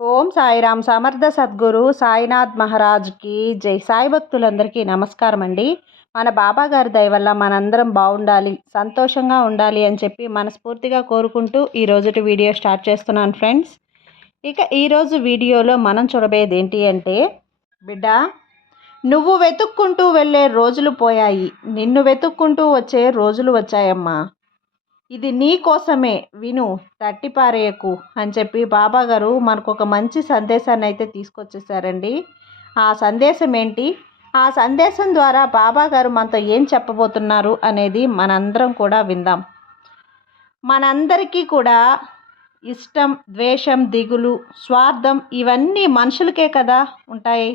ఓం సాయిరామ్ సమర్థ సద్గురు సాయినాథ్ మహారాజ్కి జై. సాయి భక్తులందరికీ నమస్కారం అండి. మన బాబా గారి దయ వల్ల మనందరం బాగుండాలి సంతోషంగా ఉండాలి అని చెప్పి మనస్ఫూర్తిగా కోరుకుంటూ ఈ రోజుటి వీడియో స్టార్ట్ చేస్తున్నాను ఫ్రెండ్స్. ఇక ఈరోజు వీడియోలో మనం చూడబోయేది ఏంటి అంటే బిడ్డ నువ్వు వెతుక్కుంటూ వెళ్ళే రోజులు పోయాయి. నిన్ను వెతుక్కుంటూ వచ్చే రోజులు వచ్చాయమ్మా. ఇది నీ కోసమే విను తట్టిపారేయకు అని చెప్పి బాబాగారు మనకు ఒక మంచి సందేశాన్ని అయితే తీసుకొచ్చేసారండి. ఆ సందేశం ఏంటి ఆ సందేశం ద్వారా బాబాగారు మనతో ఏం చెప్పబోతున్నారు అనేది మనందరం కూడా విందాం. మనందరికీ కూడా ఇష్టం ద్వేషం దిగులు స్వార్థం ఇవన్నీ మనుషులకే కదా ఉంటాయి.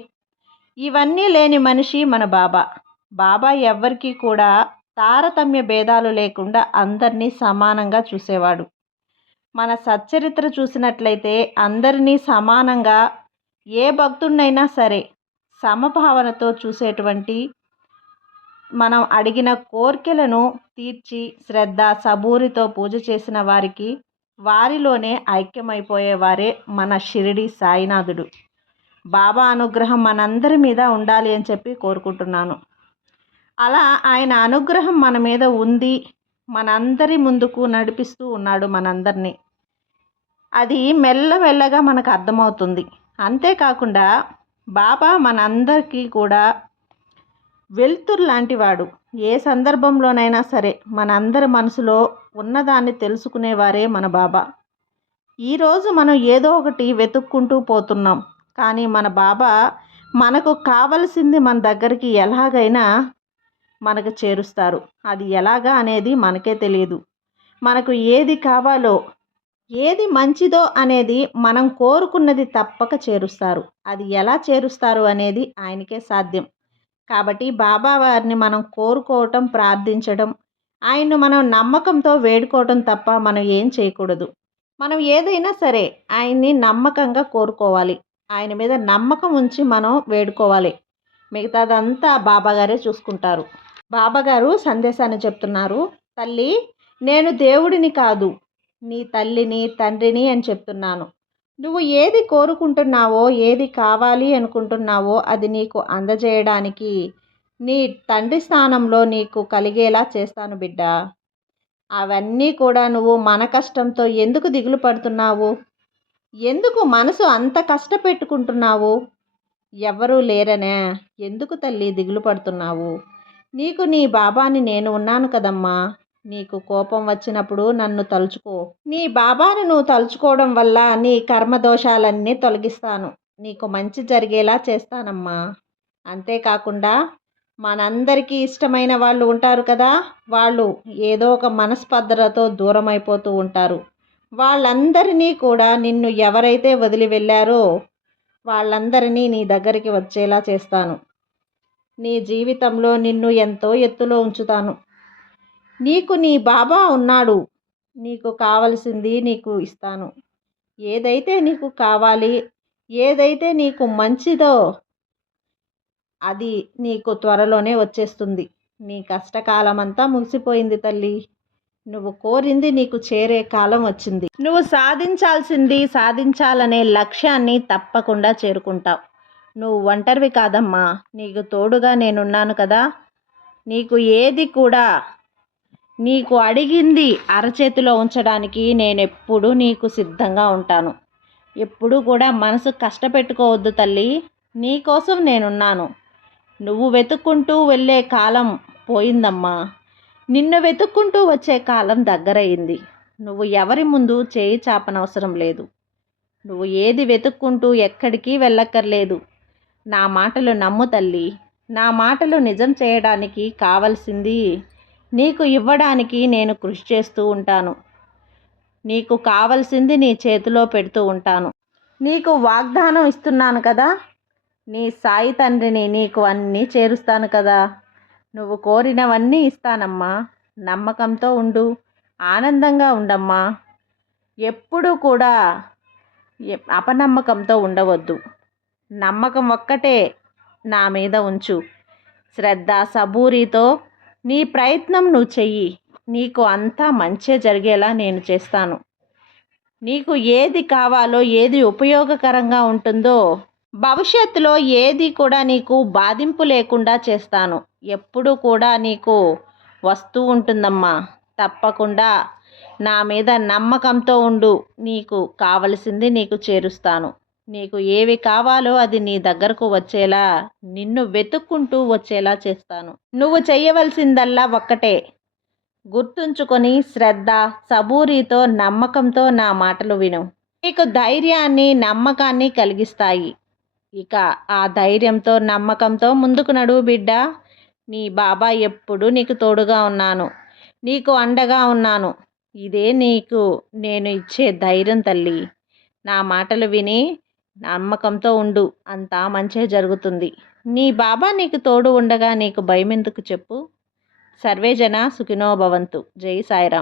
ఇవన్నీ లేని మనిషి మన బాబా. బాబా ఎవ్వరికీ కూడా తారతమ్య భేదాలు లేకుండా అందరినీ సమానంగా చూసేవాడు. మన సచ్చరిత్ర చూసినట్లయితే అందరినీ సమానంగా ఏ భక్తుడినైనా సరే సమభావనతో చూసేటువంటి మనం అడిగిన కోరికలను తీర్చి శ్రద్ధ సబూరితో పూజ చేసిన వారికి వారిలోనే ఐక్యమైపోయేవారే మన షిరిడి సాయినాథుడు. బాబా అనుగ్రహం మనందరి మీద ఉండాలి అని చెప్పి కోరుకుంటున్నాను. అలా ఆయన అనుగ్రహం మన మీద ఉంది. మనందరి ముందుకు నడిపిస్తూ ఉన్నాడు మనందరినీ. అది మెల్లమెల్లగా మనకు అర్థమవుతుంది. అంతేకాకుండా బాబా మనందరికీ కూడా వెలుతురు లాంటివాడు. ఏ సందర్భంలోనైనా సరే మనందరి మనసులో ఉన్నదాన్ని తెలుసుకునేవారే మన బాబా. ఈరోజు మనం ఏదో ఒకటి వెతుక్కుంటూ పోతున్నాం. కానీ మన బాబా మనకు కావలసింది మన దగ్గరికి ఎలాగైనా మనకు చేరుస్తారు. అది ఎలాగా అనేది మనకే తెలియదు మనకు ఏది కావాలో ఏది మంచిదో అనేది మనం కోరుకున్నది తప్పక చేరుస్తారు. అది ఎలా చేరుస్తారు అనేది ఆయనకే సాధ్యం. కాబట్టి బాబా వారిని మనం కోరుకోవటం ప్రార్థించడం ఆయన్ను మనం నమ్మకంతో వేడుకోవటం తప్ప మనం ఏం చేయకూడదు. మనం ఏదైనా సరే ఆయన్ని నమ్మకంగా కోరుకోవాలి. ఆయన మీద నమ్మకం ఉంచి మనం వేడుకోవాలి. మిగతాదంతా బాబాగారే చూసుకుంటారు. బాబాగారు సందేశాన్ని చెప్తున్నారు. తల్లి నేను దేవుడిని కాదు నీ తల్లిని తండ్రిని అని చెప్తున్నాను. నువ్వు ఏది కోరుకుంటున్నావో ఏది కావాలి అనుకుంటున్నావో అది నీకు అందజేయడానికి నీ తండ్రి స్థానంలో నీకు కలిగేలా చేస్తాను బిడ్డ. అవన్నీ కూడా నువ్వు మన కష్టంతో ఎందుకు దిగులు పడుతున్నావు? ఎందుకు మనసు అంత కష్టపెట్టుకుంటున్నావు? ఎవరూ లేరనే. ఎందుకు తల్లి దిగులు పడుతున్నావు? నీకు నీ బాబాని నేను ఉన్నాను కదమ్మా. నీకు కోపం వచ్చినప్పుడు నన్ను తలుచుకో. నీ బాబాను నువ్వు తలుచుకోవడం వల్ల నీ కర్మదోషాలన్నీ తొలగిస్తాను. నీకు మంచి జరిగేలా చేస్తానమ్మా. అంతేకాకుండా మనందరికీ ఇష్టమైన వాళ్ళు ఉంటారు కదా. వాళ్ళు ఏదో ఒక మనస్పర్ధలతో దూరం అయిపోతూ ఉంటారు. వాళ్ళందరినీ కూడా నిన్ను ఎవరైతే వదిలి వెళ్ళారో వాళ్ళందరినీ నీ దగ్గరికి వచ్చేలా చేస్తాను. నీ జీవితంలో నిన్ను ఎంతో ఎత్తులో ఉంచుతాను. నీకు నీ బాబా ఉన్నాడు. నీకు కావలసింది నీకు ఇస్తాను. ఏదైతే నీకు కావాలి ఏదైతే నీకు మంచిదో అది నీకు త్వరలోనే వచ్చేస్తుంది. నీ కష్టకాలం అంతా ముగిసిపోయింది తల్లి. నువ్వు కోరింది నీకు చేరే కాలం వచ్చింది. నువ్వు సాధించాల్సింది సాధించాలనే లక్ష్యాన్ని తప్పకుండా చేరుకుంటావు. నువ్వు ఒంటరివి కాదమ్మా. నీకు తోడుగా నేనున్నాను కదా. నీకు ఏది కూడా నీకు అడిగింది అరచేతిలో ఉంచడానికి నేను ఎప్పుడూ నీకు సిద్ధంగా ఉంటాను. ఎప్పుడూ కూడా మనసు కష్టపెట్టుకోవద్దు తల్లి. నీకోసం నేనున్నాను. నువ్వు వెతుక్కుంటూ వెళ్ళే కాలం పోయిందమ్మా. నిన్ను వెతుక్కుంటూ వచ్చే కాలం దగ్గరయింది నువ్వు ఎవరి ముందు చేయి చాపనవసరం లేదు. నువ్వు ఏది వెతుక్కుంటూ ఎక్కడికి వెళ్ళక్కర్లేదు. నా మాటలు నమ్ము తల్లి. నా మాటలు నిజం చేయడానికి కావలసింది. నీకు ఇవ్వడానికి నేను కృషి చేస్తూ ఉంటాను. నీకు కావలసింది నీ చేతిలో పెడుతూ ఉంటాను. నీకు వాగ్దానం ఇస్తున్నాను కదా? నీ సాయి తండ్రిని నీకు అన్నీ చేరుస్తాను కదా? నువ్వు కోరినవన్నీ ఇస్తానమ్మా. నమ్మకంతో ఉండు. ఆనందంగా ఉండమ్మా. ఎప్పుడూ కూడా అపనమ్మకంతో ఉండవద్దు. నమ్మకం ఒక్కటే నా మీద ఉంచు. శ్రద్ధ సబూరితో నీ ప్రయత్నం నువ్వు చెయ్యి. నీకు అంతా మంచే జరిగేలా నేను చేస్తాను. నీకు ఏది కావాలో ఏది ఉపయోగకరంగా ఉంటుందో భవిష్యత్తులో ఏది కూడా నీకు బాధింపు లేకుండా చేస్తాను. ఎప్పుడు కూడా నీకు వస్తూ ఉంటుందమ్మా. తప్పకుండా నా మీద నమ్మకంతో ఉండు. నీకు కావలసింది నీకు చేరుస్తాను. నీకు ఏవి కావాలో అది నీ దగ్గరకు వచ్చేలా నిన్ను వెతుక్కుంటూ వచ్చేలా చేస్తాను. నువ్వు చేయవలసిందల్లా ఒక్కటే. గుర్తుంచుకొని శ్రద్ధ సబూరితో నమ్మకంతో నా మాటలు విను. నీకు ధైర్యాన్ని నమ్మకాన్ని కలిగిస్తాయి. ఇక ఆ ధైర్యంతో నమ్మకంతో ముందుకు నడువు బిడ్డ. నీ బాబా ఎప్పుడు నీకు తోడుగా ఉన్నాను. నీకు అండగా ఉన్నాను. ఇదే నీకు నేను ఇచ్చే ధైర్యం తల్లి. నా మాటలు విని నమ్మకంతో ఉండు. అంతా మంచే జరుగుతుంది. నీ బాబా నీకు తోడు ఉండగా నీకు భయం ఎందుకు చెప్పు సర్వేజన సుఖినో భవంతు. జై సాయిరాం